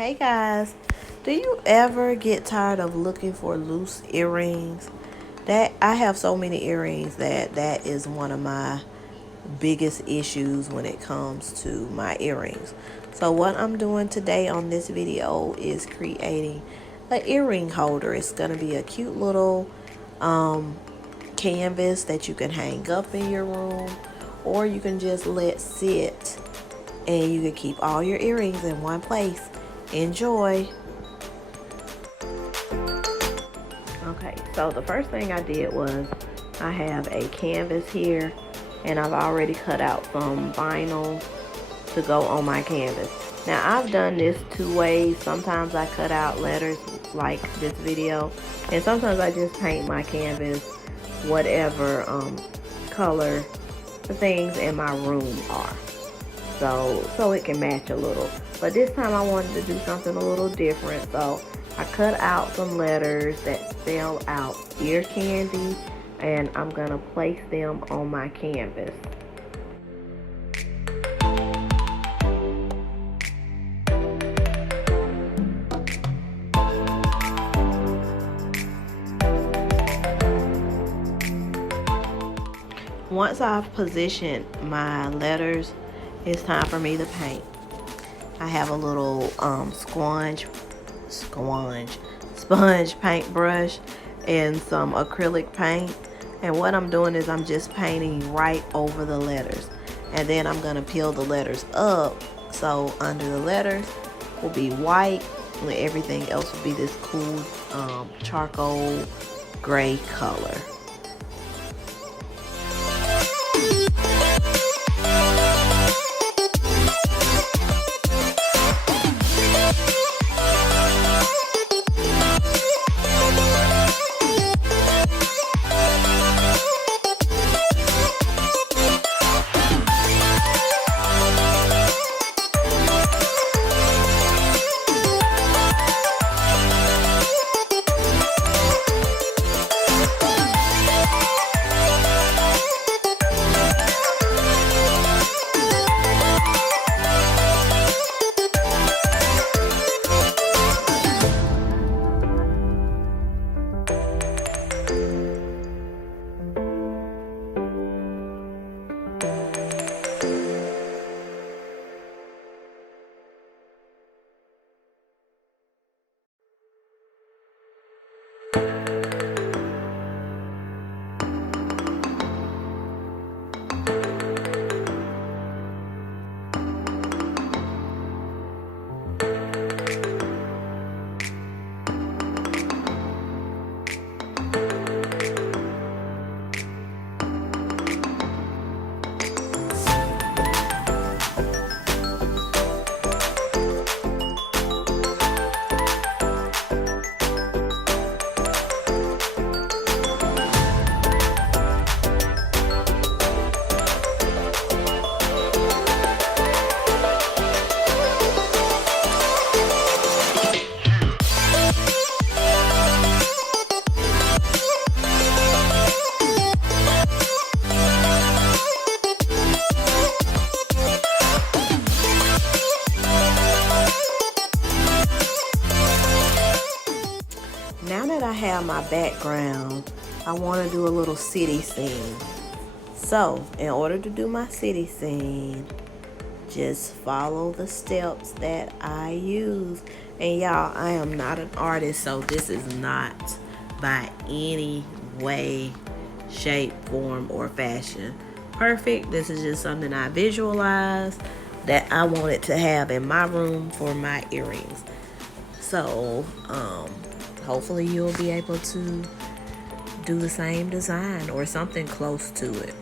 Hey guys, do you ever get tired of looking for loose earrings? That I have so many earrings that is one of my biggest issues when it comes to my earrings. So what I'm doing today on this video is creating an earring holder. It's going to be a cute little canvas that you can hang up in your room, or you can just let sit and you can keep all your earrings in one place. Enjoy. Okay, so the first thing I did was I have a canvas here and I've already cut out some vinyl to go on my canvas. Now I've done this two ways. Sometimes I cut out letters like this video, and sometimes I just paint my canvas whatever color the things in my room are, so it can match a little. But this time I wanted to do something a little different, so I cut out some letters that spell out ear candy, and I'm gonna place them on my canvas. Once I've positioned my letters, it's time for me to paint. I have a little sponge paintbrush and some acrylic paint, and what I'm doing is I'm just painting right over the letters, and then I'm gonna peel the letters up, so under the letters will be white and everything else will be this cool charcoal gray color. Now that I have my background, I want to do a little city scene. So, in order to do my city scene, just follow the steps that I use. And y'all, I am not an artist, so this is not by any way, shape, form, or fashion perfect. This is just something I visualized that I wanted to have in my room for my earrings. So, hopefully you'll be able to do the same design or something close to it.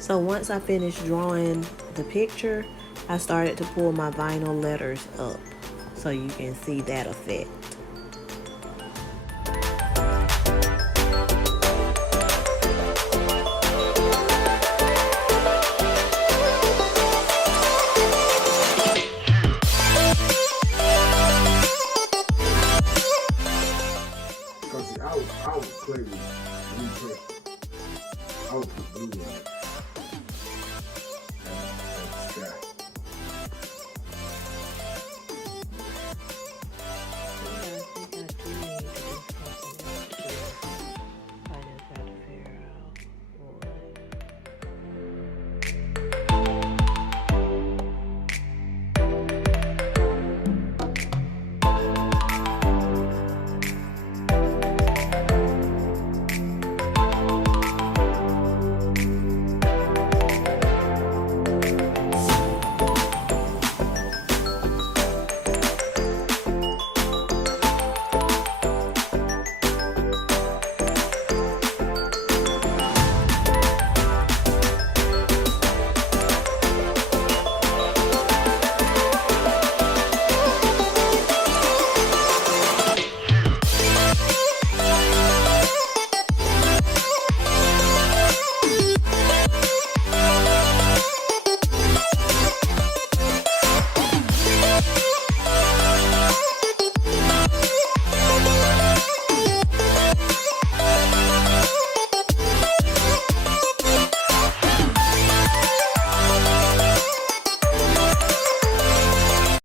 So once I finished drawing the picture, I started to pull my vinyl letters up so you can see that effect. Because I was clearly blue purple. I was blue on it.